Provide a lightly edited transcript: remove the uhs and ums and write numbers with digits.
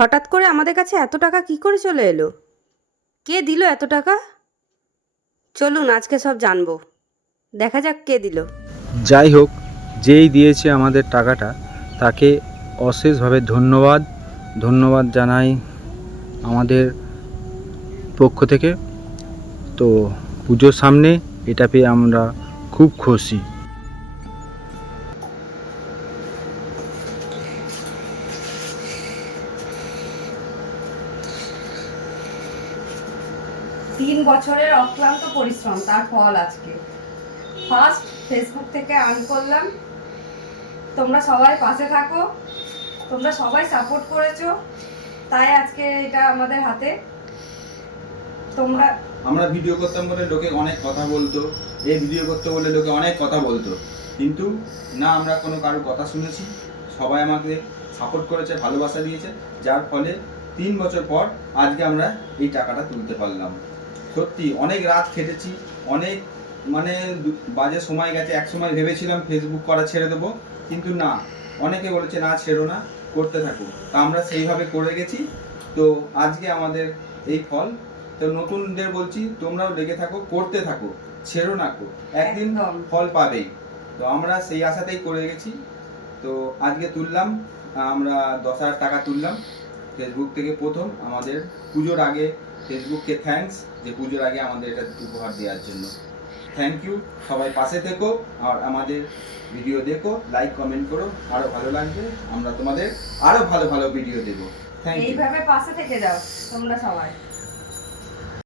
হঠাৎ করে আমাদের কাছে এত টাকা কি করে চলে এলো? কে দিল এত টাকা? চলুন আজকে সব জানবো। দেখা যাক কে দিল। যাই হোক, যেই দিয়েছে আমাদের টাকাটা তাকে অশেষভাবে ধন্যবাদ জানাই আমাদের পক্ষ থেকে। তো পুজোর সামনে এটা পেয়ে আমরা খুব খুশি। 3 বছরের অক্লান্ত পরিশ্রম তার ফল আজকে। ফার্স্ট ফেসবুক থেকে আর্ন করলাম। তোমরা সবাই পাশে থাকো, তোমরা সবাই সাপোর্ট করেছো, তাই আজকে এটা আমাদের হাতে। আমরা ভিডিও করতাম বলে লোকে অনেক কথা বলতো, এই ভিডিও করতে বলে লোকে অনেক কথা বলতো, কিন্তু না আমরা কোনো কারোর কথা শুনেছি। সবাই আমাকে সাপোর্ট করেছে, ভালোবাসা দিয়েছে, যার ফলে 3 বছর পর আজকে আমরা এই টাকাটা তুলতে পারলাম। সত্যি অনেক রাত খেটেছি, অনেক বাজে সময় গেছে। এক সময় ভেবেছিলাম ফেসবুক করা ছেড়ে দেবো, কিন্তু না, অনেকে বলেছে না ছেড়ো না, করতে থাকো। তা আমরা সেইভাবে করে গেছি। তো আজকে আমাদের এই ফল। তো নতুনদের বলছি তোমরাও লেগে থাকো, করতে থাকো, ছেড়ো না কো, একদিন ফল পাবেই। তো আমরা সেই আশাতেই করে গেছি। তো আজকে তুললাম, আমরা 10,000 টাকা তুললাম ফেসবুক থেকে প্রথম। আমাদের পুজোর আগে ফেসবুককে থ্যাঙ্কস, যে পুজোর আগে আমাদের এটা উপহার দেওয়ার জন্য। Thank you. সবাই পাশে থেকো আর আমাদের ভিডিও দেখো, লাইক কমেন্ট করো, আরও ভালো লাগবে। আমরা তোমাদের আরও ভালো ভালো ভিডিও দেবো। Thank you. এইভাবে পাশে থেকে যাও তোমরা সবাই।